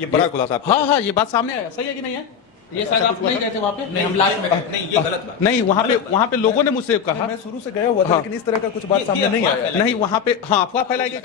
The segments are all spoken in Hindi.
ये बड़ा खुलासा। हाँ हाँ, ये बात सामने आया, सही है कि नहीं है? ये शायद आप नहीं गए थे वहाँ पे? नहीं, हम लास्ट में नहीं, ये गलत बात नहीं। वहाँ पे लोगों ने मुझसे कहा, मैं शुरू से गया हुआ था, लेकिन इस तरह का कुछ बात सामने नहीं आया। नहीं, वहाँ पे हाँ अफवाह फैलाई गई।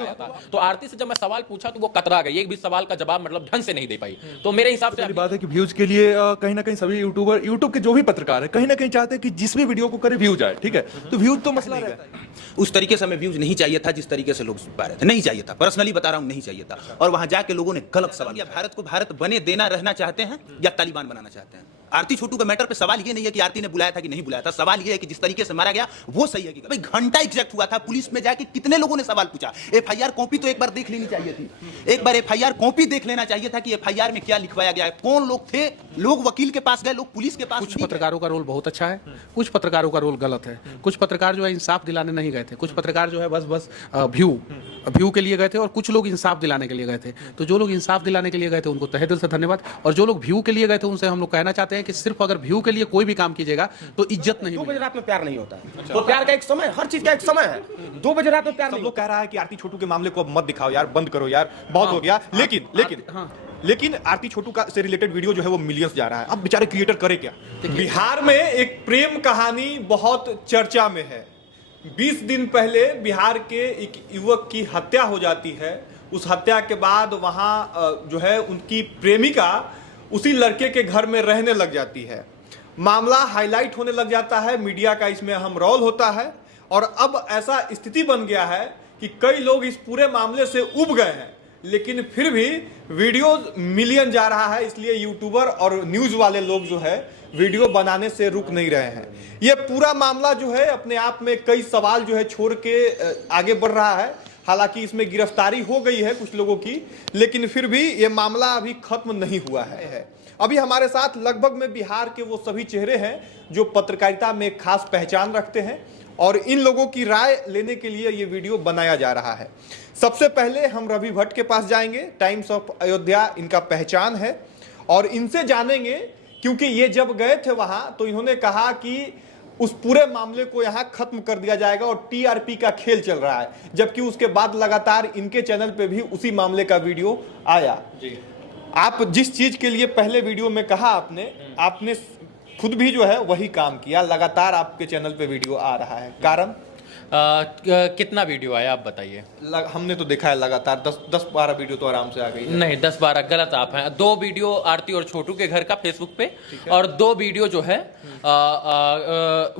तो आरती से जब मैं सवाल पूछा तो वो कतरा गई, एक भी सवाल का जवाब मतलब ढंग से नहीं दे पाई। तो मेरे हिसाब से बात है कि व्यूज के लिए कहीं ना कहीं सभी यूट्यूब के जो भी पत्रकार है कहीं ना कहीं चाहते हैं कि जिस भी वीडियो को करे व्यूज आए, ठीक है? तो व्यूज तो मसला रहता है। उस तरीके से हमें व्यूज नहीं चाहिए था जिस तरीके से लोग पा रहे थे, नहीं चाहिए था, पर्सनली बता रहा हूं, नहीं चाहिए था। और वहां जाके लोगों ने गलत सवाल किया। भारत को भारत बने देना रहना चाहते हैं या तालिबान बनाना चाहते हैं? आरती छोटू का मैटर पे सवाल ये नहीं है कि आरती ने बुलाया था कि नहीं बुलाया था, सवाल ये है कि जिस तरीके से मारा गया वो सही है कि भाई घंटा एग्जैक्ट हुआ था, पुलिस में जाके कितने लोगों ने सवाल पूछा, एफआईआर कॉपी तो एक बार देख लेनी चाहिए थी, एक बार एफआईआर कॉपी देख लेना चाहिए था कि एफआईआर में क्या लिखवाया गया है, कौन लोग थे, लोग वकील के पास गए, लोग पुलिस के पास। कुछ पत्रकारों का रोल बहुत अच्छा है, कुछ पत्रकारों का रोल गलत है। कुछ पत्रकार जो है इंसाफ दिलाने नहीं गए थे, कुछ पत्रकार जो है बस व्यू के लिए गए थे, और कुछ लोग इंसाफ दिलाने के लिए गए थे। तो जो लोग इंसाफ दिलाने के लिए गए थे उनको तहे दिल से धन्यवाद, और जो लोग व्यू के लिए गए थे उनसे हम लोग कहना चाहते हैं कि सिर्फ अगर व्यू के लिए कोई भी काम कीजिएगा तो इज्जत नहीं। 2 बजे रात में प्यार नहीं होता है। तो प्यार का एक समय, हर चीज का एक समय है। 2 बजे रात में प्यार नहीं। लोग कह रहा है कि आरती छोटू के मामले को अब मत दिखाओ यार, बंद करो यार, बहुत हो गया। लेकिन आरती छोटू का से रिलेटेड वीडियो जो है वो मिलियंस जा रहा है। अब बेचारे क्रिएटर करे क्या? बिहार में एक प्रेम कहानी बहुत चर्चा में है। 20 दिन पहले बिहार के एक युवक की हत्या हो जाती है। उस हत्या के बाद वहां जो है उनकी प्रेमिका उसी लड़के के घर में रहने लग जाती है। मामला हाईलाइट होने लग जाता है, मीडिया का इसमें अहम रोल होता है, और अब ऐसा स्थिति बन गया है कि कई लोग इस पूरे मामले से उब गए हैं, लेकिन फिर भी वीडियो मिलियन जा रहा है। इसलिए यूट्यूबर और न्यूज वाले लोग जो है वीडियो बनाने से रुक नहीं रहे हैं। ये पूरा मामला जो है अपने आप में कई सवाल जो है छोड़ के आगे बढ़ रहा है। हालांकि इसमें गिरफ्तारी हो गई है कुछ लोगों की, लेकिन फिर भी ये मामला अभी खत्म नहीं हुआ है। अभी हमारे साथ लगभग में बिहार के वो सभी चेहरे हैं जो पत्रकारिता में खास पहचान रखते हैं, और इन लोगों की राय लेने के लिए ये वीडियो बनाया जा रहा है। सबसे पहले हम रवि भट्ट के पास जाएंगे, टाइम्स ऑफ अयोध्या इनका पहचान है, और इनसे जानेंगे, क्योंकि ये जब गए थे वहां तो इन्होंने कहा कि उस पूरे मामले को यहां खत्म कर दिया जाएगा और टीआरपी का खेल चल रहा है, जबकि उसके बाद लगातार इनके चैनल पे भी उसी मामले का वीडियो आया। आप जिस चीज के लिए पहले वीडियो में कहा आपने खुद भी जो है वही काम किया, लगातार आपके चैनल पे वीडियो आ रहा है, कारण? कितना वीडियो आया आप बताइए? हमने तो देखा है लगातार 10-12 वीडियो तो आराम से आ गई है। नहीं, 10-12 गलत आप हैं। 2 वीडियो आरती और छोटू के घर का फेसबुक पे, और 2 वीडियो जो है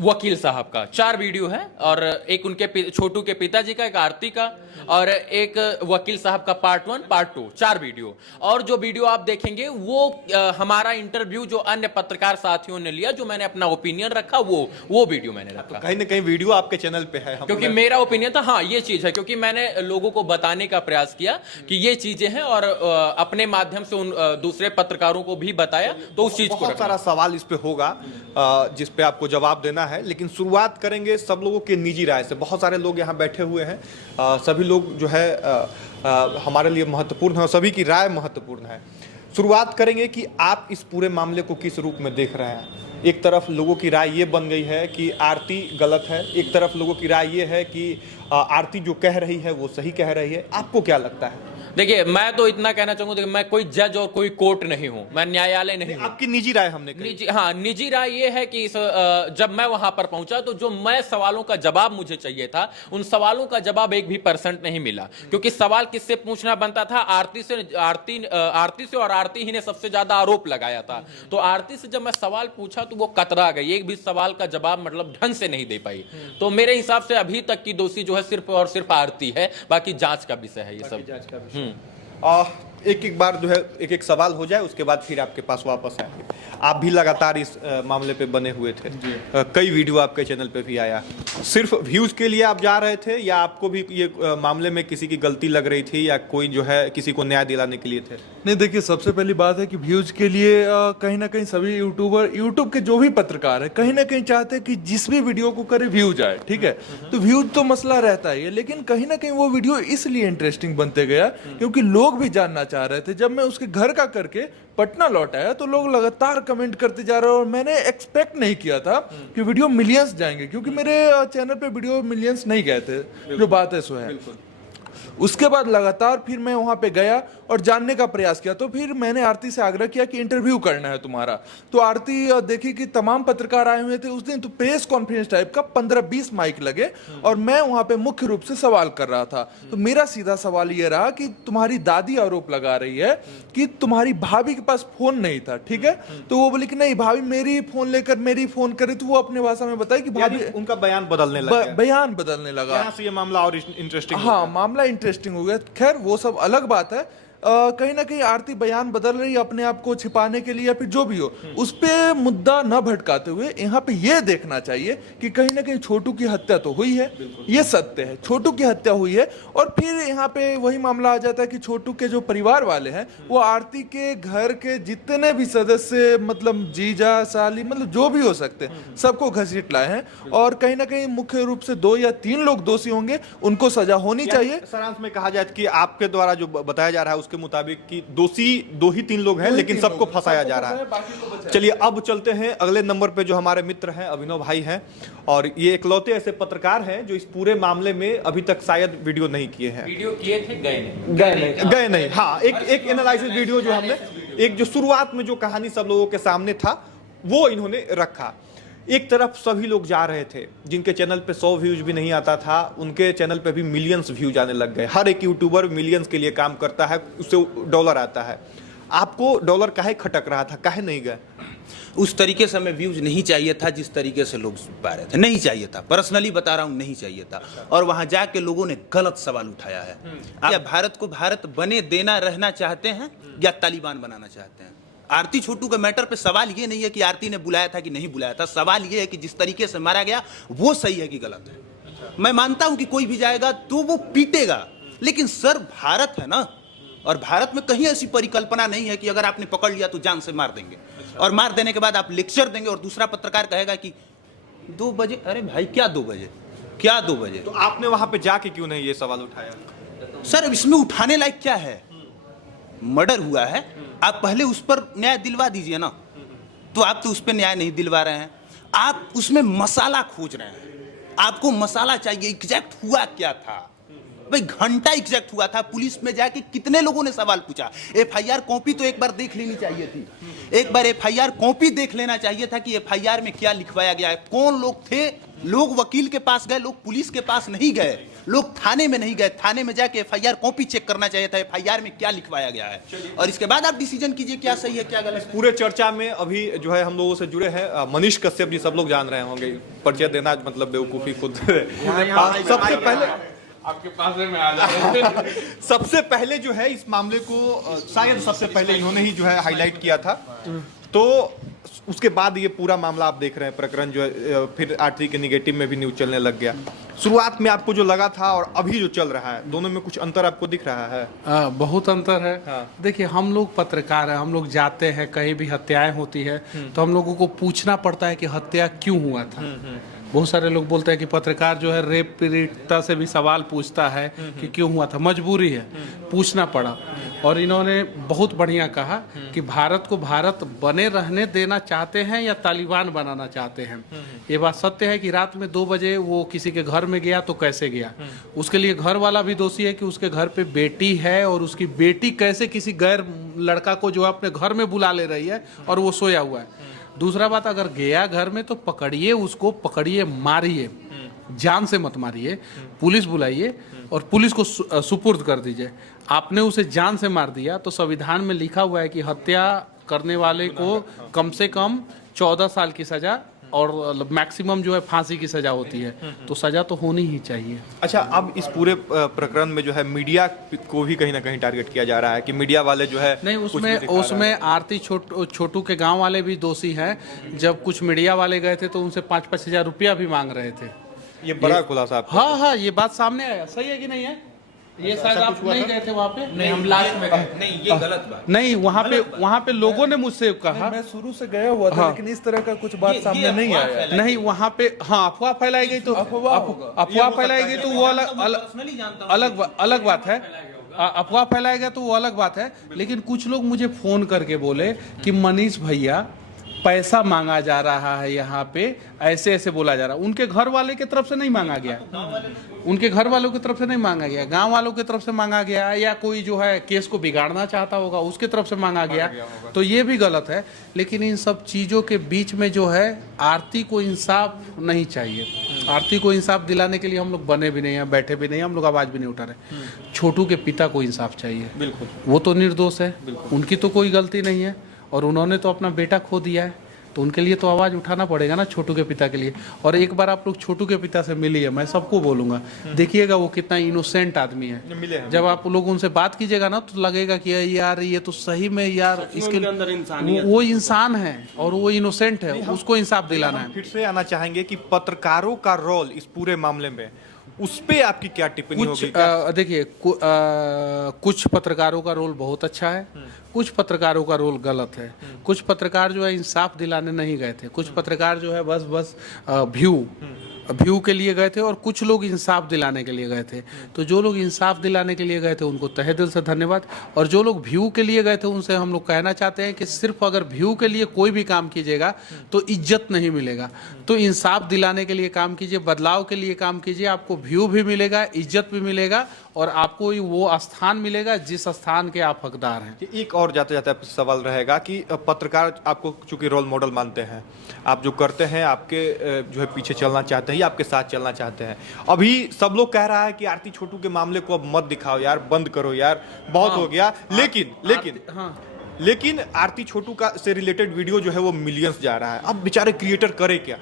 वकील साहब का। 4 वीडियो है, और एक उनके छोटू के पिताजी का, एक आरती का, और एक वकील साहब का पार्ट 1 पार्ट 2, 4 वीडियो। और जो वीडियो आप देखेंगे वो हमारा इंटरव्यू जो अन्य पत्रकार साथियों ने लिया, जो मैंने अपना ओपिनियन रखा, वो वीडियो मैंने रखा। तो कहीं ना कहीं वीडियो आपके चैनल पे है, क्योंकि मेरा ओपिनियन था, हाँ ये चीज है, क्योंकि मैंने लोगों को बताने का प्रयास किया कि ये चीजें हैं, और अपने माध्यम से उन दूसरे पत्रकारों को भी बताया। तो उस चीज को बहुत सारा सवाल इस पे होगा जिस पे आपको जवाब देना है, लेकिन शुरुआत करेंगे सब लोगों के निजी राय से। बहुत सारे लोग यहाँ बैठे हुए हैं, सभी लोग जो है हमारे लिए महत्वपूर्ण है, सभी की राय महत्वपूर्ण है। शुरुआत करेंगे कि आप इस पूरे मामले को किस रूप में देख रहे हैं। एक तरफ लोगों की राय ये बन गई है कि आरती गलत है, एक तरफ लोगों की राय ये है कि आरती जो कह रही है वो सही कह रही है। आपको क्या लगता है? देखिए, मैं तो इतना कहना चाहूंगा कि मैं कोई जज और कोई कोर्ट नहीं हूं, मैं न्यायालय नहीं हूं। आपकी निजी राय हमने कही। हाँ, निजी राय ये है कि जब मैं वहां पर पहुंचा तो जो मैं सवालों का जवाब मुझे चाहिए था, उन सवालों का जवाब 1% नहीं मिला। क्योंकि सवाल किससे पूछना बनता था? आरती से, और आरती ही ने सबसे ज्यादा आरोप लगाया था। तो आरती से जब मैं सवाल पूछा तो वो कतरा गई, एक भी सवाल का जवाब मतलब ढंग से नहीं दे पाई। तो मेरे हिसाब से अभी तक की दोषी जो है सिर्फ और सिर्फ आरती है, बाकी जांच का विषय है ये सब। एक बार जो है एक सवाल हो जाए, उसके बाद फिर आपके पास वापस आएंगे। आप भी लगातार इस मामले पे बने हुए थे, कई वीडियो आपके चैनल पे भी आया। सिर्फ व्यूज के लिए आप जा रहे थे, या आपको भी ये मामले में किसी की गलती लग रही थी, या कोई जो है किसी को न्याय दिलाने के लिए थे? नहीं, देखिए, सबसे पहली बात है कि व्यूज के लिए कहीं ना कहीं सभी यूट्यूब के जो भी पत्रकार है कहीं ना कहीं चाहते हैं कि जिस भी वीडियो को करे व्यूज आए, ठीक है? तो व्यूज तो मसला रहता है, लेकिन कहीं ना कहीं वो वीडियो इसलिए इंटरेस्टिंग बनते गया क्योंकि लोग भी जानना चाह रहे थे। जब मैं उसके घर का करके पटना लौट आया तो लोग लगातार कमेंट करते जा रहे हैं, और मैंने एक्सपेक्ट नहीं किया था कि वीडियो मिलियंस जाएंगे, क्योंकि मेरे चैनल पे वीडियो मिलियंस नहीं गए थे। जो बात है सो है। उसके बाद लगातार फिर मैं वहां पे गया और जानने का प्रयास किया। तो फिर मैंने आरती से आग्रह किया कि इंटरव्यू करना है तुम्हारा। तो आरती देखी कि तमाम पत्रकार आए हुए थे उस दिन, तो प्रेस कॉन्फ्रेंस टाइप का 15-20 माइक लगे और मैं वहां पे मुख्य रूप से सवाल कर रहा था। तो मेरा सीधा सवाल ये रहा कि तुम्हारी दादी आरोप लगा रही है कि तुम्हारी भाभी के पास फोन नहीं था, ठीक है? तो वो बोली कि नहीं, भाभी मेरी फोन लेकर मेरी फोन करी। तो वो अपने भाषा में बताई कि भाभी, उनका बयान बदलने लगा, बयान बदलने लगा। यहाँ से ये मामला और इंटरेस्टिंग हाँ, मामला इंटरेस्टिंग हो गया। खैर वो सब अलग बात है। कहीं ना कहीं आरती बयान बदल रही है अपने आप को छिपाने के लिए या फिर जो भी हो, उस पे मुद्दा न भटकाते हुए यहाँ पे ये देखना चाहिए कि कहीं ना कहीं छोटू की हत्या तो हुई है, ये सत्य है, छोटू की हत्या हुई है। और फिर यहाँ पे वही मामला आ जाता है कि छोटू के जो परिवार वाले हैं वो आरती के घर के जितने भी सदस्य, मतलब जीजा साली, मतलब जो भी हो सकते हैं, सबको घसीट लाए हैं। और कहीं ना कहीं मुख्य रूप से 2 या 3 लोग दोषी होंगे, उनको सजा होनी चाहिए। सारांश में कहा जाए कि आपके द्वारा जो बताया जा रहा है उसके मुताबिक कि दोषी 2 ही 3 लोग हैं, लेकिन सबको फंसाया जा रहा है। चलिए अब चलते हैं अगले नंबर पे, जो हमारे मित्र हैं अभिनव भाई हैं, और ये इकलौते ऐसे पत्रकार हैं जो इस पूरे मामले में अभी तक शायद वीडियो नहीं किए हैं। वीडियो किए थे, गए नहीं। हाँ, एक एनालिसिस वीडियो जो हमने, एक जो शुरुआत में जो कहानी सब लोगों के सामने था वो इन्होंने रखा। एक तरफ सभी लोग जा रहे थे, जिनके चैनल पे 100 व्यूज भी नहीं आता था, उनके चैनल पे भी मिलियंस व्यूज आने लग गए। हर एक यूट्यूबर मिलियंस के लिए काम करता है, उससे डॉलर आता है। आपको डॉलर काहे खटक रहा था, काहे नहीं गए? उस तरीके से हमें व्यूज नहीं चाहिए था जिस तरीके से लोग पा रहे थे, नहीं चाहिए था। पर्सनली बता रहा हूँ, नहीं चाहिए था। और वहां जाके लोगों ने गलत सवाल उठाया है। क्या भारत को भारत बने देना रहना चाहते हैं या तालिबान बनाना चाहते हैं? आरती छोटू के मैटर पे सवाल ये नहीं है कि आरती ने बुलाया था कि नहीं बुलाया था। सवाल ये है कि जिस तरीके से मारा गया वो सही है कि गलत है। मैं मानता हूं कि कोई भी जाएगा तो वो पीटेगा, लेकिन सर भारत है ना, और भारत में कहीं ऐसी परिकल्पना नहीं है कि अगर आपने पकड़ लिया तो जान से मार देंगे, और मार देने के बाद आप लेक्चर देंगे और दूसरा पत्रकार कहेगा कि 2 बजे। अरे भाई क्या 2 बजे, क्या 2 बजे? तो आपने वहां पे जाके क्यों नहीं ये सवाल उठाया? सर इसमें उठाने लायक क्या है? मर्डर हुआ है, आप पहले उस पर न्याय दिलवा दीजिए ना। तो आप तो उस पर न्याय नहीं दिलवा रहे हैं, आप उसमें मसाला खोज रहे हैं। आपको मसाला चाहिए, एग्जैक्ट हुआ क्या था भाई? घंटा एग्जैक्ट हुआ था। पुलिस में जाके कितने लोगों ने सवाल पूछा? एफआईआर कॉपी तो एक बार देख लेनी चाहिए थी। एक बार एफआईआर कॉपी देख लेना चाहिए था कि एफआईआर में क्या लिखवाया गया है, कौन लोग थे। लोग वकील के पास गए, लोग पुलिस के पास नहीं गए, लोग थाने में नहीं गए। थाने में जाके एफआईआर कॉपी चेक करना चाहिए था, एफआईआर में क्या लिखवाया गया है, और इसके बाद आप डिसीजन कीजिए क्या सही है क्या गलत। पूरे चर्चा में अभी जो है हम लोगों से जुड़े हैं मनीष कश्यप जी, सब लोग जान रहे होंगे। परिचय देना मतलब बेवकूफी खुद। सबसे पहले आपके पास में आ जाए। सबसे पहले जो है इस मामले को शायद सबसे पहले इन्होंने ही जो है हाईलाइट किया था। तो उसके बाद ये पूरा मामला आप देख रहे हैं, प्रकरण जो है फिर आरती के निगेटिव में भी न्यूज चलने लग गया। शुरुआत में आपको जो लगा था और अभी जो चल रहा है, दोनों में कुछ अंतर आपको दिख रहा है? बहुत अंतर है। हाँ। देखिए हम लोग पत्रकार हैं, हम लोग जाते हैं, कहीं भी हत्याएं होती है तो हम लोगों को पूछना पड़ता है कि हत्या क्यों हुआ था। बहुत सारे लोग बोलते हैं कि पत्रकार जो है रेप पीड़िता से भी सवाल पूछता है कि क्यों हुआ था, मजबूरी है, पूछना पड़ा। और इन्होंने बहुत बढ़िया कहा कि भारत को भारत बने रहने देना चाहते हैं या तालिबान बनाना चाहते हैं। ये बात सत्य है कि रात में 2 बजे वो किसी के घर में गया तो कैसे गया, उसके लिए घर वाला भी दोषी है कि उसके घर पे बेटी है और उसकी बेटी कैसे किसी गैर लड़का को जो अपने घर में बुला ले रही है और वो सोया हुआ है। दूसरा बात, अगर गया घर में तो पकड़िए उसको, पकड़िए, मारिए, जान से मत मारिए, पुलिस बुलाइए और पुलिस को सुपुर्द कर दीजिए। आपने उसे जान से मार दिया तो संविधान में लिखा हुआ है कि हत्या करने वाले को कम से कम 14 साल की सजा और मैक्सिमम जो है फांसी की सजा होती है। तो सजा तो होनी ही चाहिए। अच्छा, अब इस पूरे प्रकरण में जो है मीडिया को भी कहीं ना कहीं टारगेट किया जा रहा है कि मीडिया वाले जो है नहीं, उसमें आरती छोटू के गांव वाले भी दोषी हैं। जब कुछ मीडिया वाले गए थे तो उनसे 5-5 हजार रुपया भी मांग रहे थे। ये बड़ा खुलासा आपका। हाँ, ये बात सामने आया। सही है कि नहीं है? ये शायद आप नहीं गए थे वहाँ पे? नहीं, हम लास्ट में गए। नहीं, ये गलत बात। नहीं, वहाँ पे लोगों ने मुझसे कहा। मैं शुरू से गया हुआ था, लेकिन इस तरह का कुछ बात सामने नहीं आया। नहीं, वहाँ पे हाँ अफवाह फैलाई गई तो अफवाह फैलाई गई तो वो अलग बात है। अफवाह फैलाएगा तो वो अलग बात है। लेकिन कुछ लोग मुझे फोन करके बोले कि मनीष भैया पैसा मांगा जा रहा है यहाँ पे, ऐसे ऐसे बोला जा रहा है। उनके घर वाले की तरफ से नहीं मांगा गया, उनके घर वालों की तरफ से नहीं मांगा गया, गांव वालों की तरफ से मांगा गया, या कोई जो है केस को बिगाड़ना चाहता होगा उसकी तरफ से मांगा गया, तो ये भी गलत है। लेकिन इन सब चीज़ों के बीच में जो है आरती को इंसाफ नहीं चाहिए। आरती को इंसाफ दिलाने के लिए हम लोग बने भी नहीं हैं, बैठे भी नहीं, हम लोग आवाज़ भी नहीं उठा रहे। छोटू के पिता को इंसाफ चाहिए, बिल्कुल वो तो निर्दोष है, उनकी तो कोई गलती नहीं है और उन्होंने तो अपना बेटा खो दिया है, तो उनके लिए तो आवाज़ उठाना पड़ेगा ना, छोटू के पिता के लिए। और एक बार आप लोग छोटू के पिता से मिलिए, मैं सबको बोलूँगा, देखिएगा वो कितना इनोसेंट आदमी है। मिले हैं। जब आप लोग उनसे बात कीजिएगा ना तो लगेगा कि यार ये तो सही में यार इसके अंदर इंसानियत वो इंसान है और वो इनोसेंट है, उसको इंसाफ दिलाना है। फिर से आना चाहेंगे कि पत्रकारों का रोल इस पूरे मामले में, उस पे आपकी क्या टिप्पणी कुछ होगी? देखिए कुछ पत्रकारों का रोल बहुत अच्छा है, कुछ पत्रकारों का रोल गलत है। कुछ पत्रकार जो है इंसाफ दिलाने नहीं गए थे, कुछ पत्रकार जो है बस व्यू के लिए गए थे, और कुछ लोग इंसाफ दिलाने के लिए गए थे। तो जो लोग इंसाफ दिलाने के लिए गए थे उनको तहे दिल से धन्यवाद, और जो लोग व्यू के लिए गए थे उनसे हम लोग कहना चाहते हैं कि सिर्फ अगर व्यू के लिए कोई भी काम कीजिएगा तो इज्जत नहीं मिलेगा। तो इंसाफ दिलाने के लिए काम कीजिए, बदलाव के लिए काम कीजिए, आपको व्यू भी मिलेगा, इज्जत भी मिलेगा, और आपको वो स्थान मिलेगा जिस स्थान के आप हकदार हैं। एक और जाते जाते सवाल रहेगा कि पत्रकार आपको चूंकि रोल मॉडल मानते हैं, आप जो करते हैं आपके जो है पीछे चलना चाहते हैं या आपके साथ चलना चाहते हैं। अभी सब लोग कह रहा है कि आरती छोटू के मामले को अब मत दिखाओ यार, बंद करो यार, बहुत हो गया। लेकिन आरती छोटू का से रिलेटेड वीडियो जो है वो मिलियंस जा रहा है। अब बेचारे क्रिएटर करे क्या?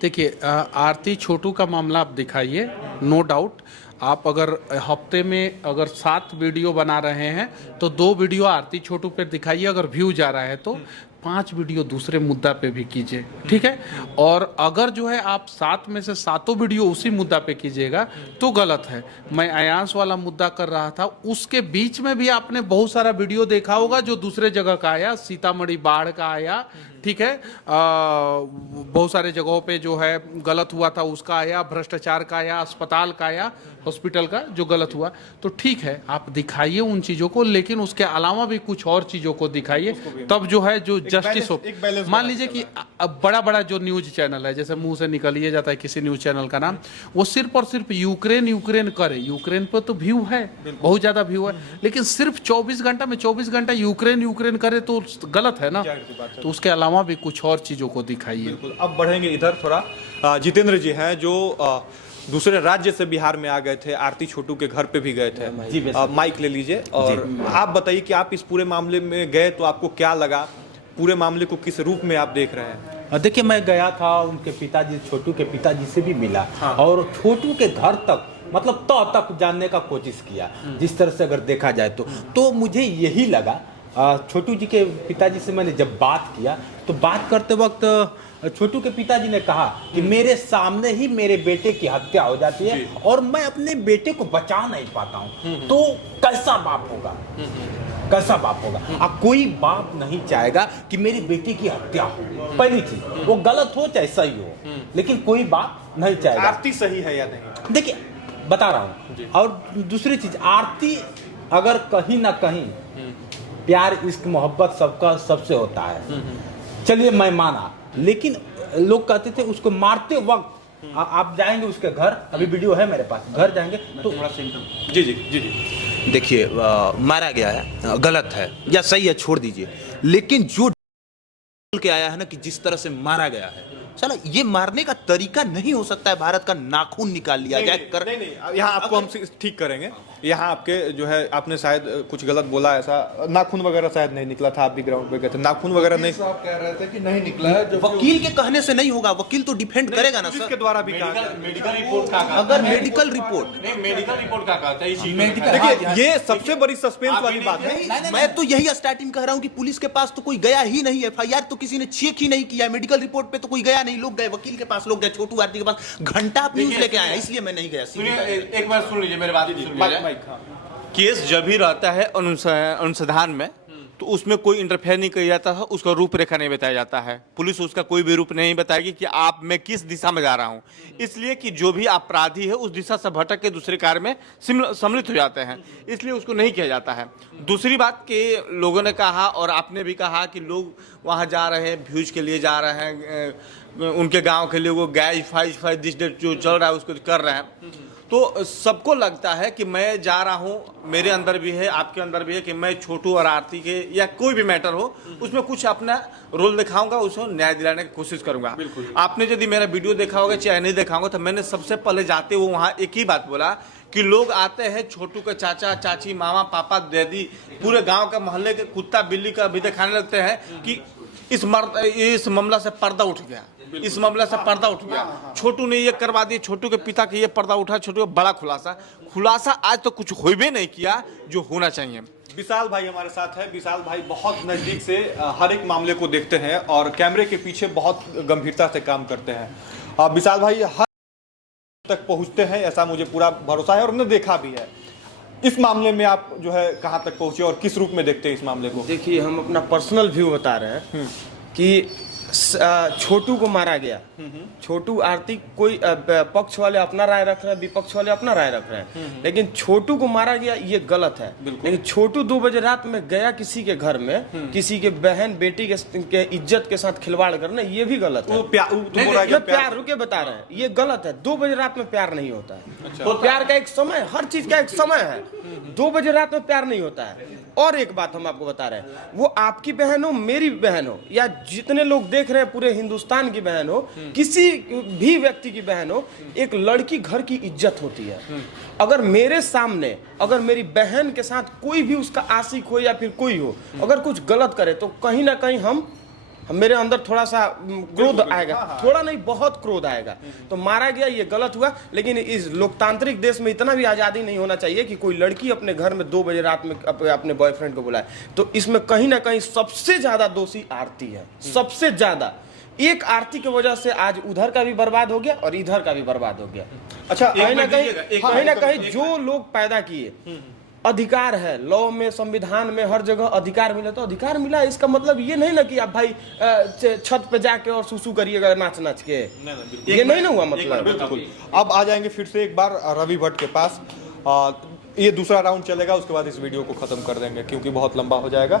देखिए आरती छोटू का मामला आप दिखाइए, नो डाउट। आप अगर हफ्ते में अगर 7 वीडियो बना रहे हैं तो 2 वीडियो आरती छोटू पे दिखाइए, अगर व्यू जा रहा है तो 5 वीडियो दूसरे मुद्दा पे भी कीजिए, ठीक है। और अगर जो है आप 7 में से 7 वीडियो उसी मुद्दा पे कीजिएगा तो गलत है। मैं अयांश वाला मुद्दा कर रहा था, उसके बीच में भी आपने बहुत सारा वीडियो देखा होगा जो दूसरे जगह का आया, सीतामढ़ी बाढ़ का आया, ठीक है, बहुत सारे जगहों पे जो है गलत हुआ था उसका आया, भ्रष्टाचार का आया, अस्पताल का आया, हॉस्पिटल का जो गलत हुआ। तो ठीक है आप दिखाइए उन चीज़ों को, लेकिन उसके अलावा भी कुछ और चीज़ों को दिखाइए, तब जो है जो जस्टिस हो। मान लीजिए कि अब बड़ा बड़ा जो न्यूज चैनल है, जैसे मुंह से निकल ही जाता है किसी न्यूज चैनल का नाम, वो सिर्फ और सिर्फ यूक्रेन करे। यूक्रेन पर तो व्यू है, बहुत ज़्यादा व्यू है, लेकिन सिर्फ 24 घंटा में 24 घंटा यूक्रेन करे तो गलत है ना। तो उसके अलावा भी कुछ और चीज़ों को दिखाइए। बिल्कुल। अब बढ़ेंगे इधर थोड़ा। जितेंद्र जी हैं जो दूसरे राज्य से बिहार में आ गए थे, आरती छोटू के घर पे भी गए थे। माइक ले लीजिए और आप बताइए कि आप इस पूरे मामले में गए तो आपको क्या लगा, पूरे मामले को किस रूप में आप देख रहे हैं? देखिए मैं गया था, उनके पिताजी, छोटू के पिताजी से भी मिला, और छोटू के घर तक मतलब तक जानने का कोशिश किया। जिस तरह से अगर देखा जाए तो मुझे यही लगा, छोटू जी के पिताजी से मैंने जब बात किया तो बात करते वक्त छोटू के पिताजी ने कहा कि मेरे सामने ही मेरे बेटे की हत्या हो जाती है और मैं अपने बेटे को बचा नहीं पाता हूं, तो कैसा बाप होगा, कैसा बाप होगा। अब कोई बाप नहीं चाहेगा कि मेरी बेटी की हत्या हो। पहली चीज वो गलत हो चाहे सही हो, लेकिन कोई बाप नहीं चाहेगा। आरती सही है या नहीं? देखिए बता रहा हूं। और दूसरी चीज, आरती अगर कहीं ना कहीं प्यार इश्क मोहब्बत सबका सबसे होता है, चलिए मैं माना, लेकिन लोग कहते थे उसको मारते वक्त आप जाएंगे उसके घर, अभी वीडियो है मेरे पास, घर जाएंगे तो जी। देखिए मारा गया है, गलत है या सही है छोड़ दीजिए, लेकिन जो के आया है ना कि जिस तरह से मारा गया है, चलो ये मारने का तरीका नहीं हो सकता है भारत का नाखून निकाल लिया जाए। नहीं, यहाँ आपको हम ठीक करेंगे। यहाँ आपके जो है आपने शायद कुछ गलत बोला, ऐसा नाखून वगैरह शायद नहीं निकला था, आप भी ग्राउंड पे गए थे, नाखून वगैरह नहीं। आप कह रहे थे कि नहीं निकला है, जब वकील के कहने से नहीं होगा, वकील तो डिफेंड करेगा ना पुलिस सर। के द्वारा भी कहा गया। मेडिकल रिपोर्ट का अगर मेडिकल रिपोर्ट का कहता है, देखिए ये सबसे बड़ी सस्पेंस वाली बात है। मैं तो यही स्टार्टिंग कह रहा हूँ कि पुलिस के पास तो कोई गया ही नहीं, एफआईआर तो किसी ने चेक ही नहीं किया, मेडिकल रिपोर्ट पे तो कोई गया नहीं, लोग गए वकील के पास, लोग गए छोटू आरती के पास, घंटा आप न्यूज लेके आए, इसलिए मैं नहीं गया। एक बार सुन लीजिए मेरी बात, केस जब भी रहता है अनुसंधान में तो उसमें कोई इंटरफेयर नहीं किया जाता है, उसका रूपरेखा नहीं बताया जाता है। पुलिस उसका कोई भी रूप नहीं बताएगी कि मैं किस दिशा में जा रहा हूँ, इसलिए कि जो भी अपराधी है उस दिशा से भटक के दूसरे कार्य में सम्मिलित हो जाते हैं, इसलिए उसको नहीं किया जाता है। दूसरी बात कि लोगों ने कहा और आपने भी कहा कि लोग वहाँ जा रहे हैं, व्यूज के लिए जा रहे हैं, उनके गांव के लिए वो गैस फाइज दिस डेट जो चल रहा है उसको कर रहे हैं। तो सबको लगता है कि मैं जा रहा हूँ, मेरे अंदर भी है, आपके अंदर भी है कि मैं छोटू और आरती के या कोई भी मैटर हो उसमें कुछ अपना रोल दिखाऊंगा, उसको न्याय दिलाने की कोशिश करूंगा। आपने यदि मेरा वीडियो देखा होगा चाहे नहीं देखा होगा, तो मैंने सबसे पहले जाते हुए वहाँ एक ही बात बोला कि लोग आते हैं छोटू के चाचा चाची मामा पापा दादी पूरे गाँव का मोहल्ले के कुत्ता बिल्ली का भी दिखाने लगते हैं कि इस मामला से पर्दा उठ गया, इस मामले से पर्दा उठ गया, छोटू ने ये करवा दिया, छोटू के पिता के ये पर्दा उठा, छोटू का बड़ा खुलासा आज तो कुछ हो भी नहीं किया जो होना चाहिए। विशाल भाई हमारे साथ है। विशाल भाई बहुत नजदीक से हर एक मामले को देखते हैं और कैमरे के पीछे बहुत गंभीरता से काम करते हैं। विशाल भाई हर तक पहुंचते हैं, ऐसा मुझे पूरा भरोसा है और हमने देखा भी है। इस मामले में आप जो है कहां तक पहुंचे और किस रूप में देखते हैं इस मामले को? देखिए, हम अपना पर्सनल व्यू बता रहे हैं कि छोटू को मारा गया। छोटू आरती कोई पक्ष वाले अपना राय रख रहे हैं, विपक्ष वाले अपना राय रख रहे हैं, लेकिन छोटू को मारा गया ये गलत है। लेकिन छोटू 2 बजे रात में गया किसी के घर में, किसी के बहन बेटी के इज्जत के साथ खिलवाड़ करना, ये भी गलत है। प्यार रुके बता रहे हैं, ये गलत है। 2 बजे रात में प्यार नहीं होता है। तो प्यार का एक समय, हर चीज का एक समय है। 2 बजे रात में प्यार नहीं होता है। और एक बात हम आपको बता रहे हैं, वो आपकी बहन हो, मेरी बहन हो, या जितने लोग देख रहे हैं पूरे हिंदुस्तान की बहन हो, किसी भी व्यक्ति की बहन हो, एक लड़की घर की इज्जत होती है। अगर मेरे सामने, अगर मेरी बहन के साथ कोई भी उसका आशिक हो या फिर कोई हो, अगर कुछ गलत करे तो कहीं ना कहीं मेरे अंदर थोड़ा सा क्रोध आएगा, थोड़ा नहीं बहुत क्रोध आएगा। तो मारा गया, ये गलत हुआ। लेकिन इस लोकतांत्रिक देश में इतना भी आज़ादी नहीं होना चाहिए कि कोई लड़की अपने घर में 2 बजे रात में अपने बॉयफ्रेंड को बुलाए। तो इसमें कहीं ना कहीं सबसे ज्यादा दोषी आरती है, सबसे ज्यादा। एक आरती की वजह से आज उधर का भी बर्बाद हो गया और इधर का भी बर्बाद हो गया। अच्छा, कहीं ना कहीं जो लोग पैदा किए, अधिकार है, लॉ में, संविधान में, हर जगह अधिकार मिला, तो अधिकार मिला। इसका मतलब ये नहीं ना कि आप भाई छत पे जाके और सुसु करिएगा नाच नाच के, ये नहीं ना हुआ मतलब। बिल्कुल। अब आ जाएंगे फिर से एक बार रवि भट्ट के पास। ये दूसरा राउंड चलेगा, उसके बाद इस वीडियो को खत्म कर देंगे क्योंकि बहुत लंबा हो जाएगा।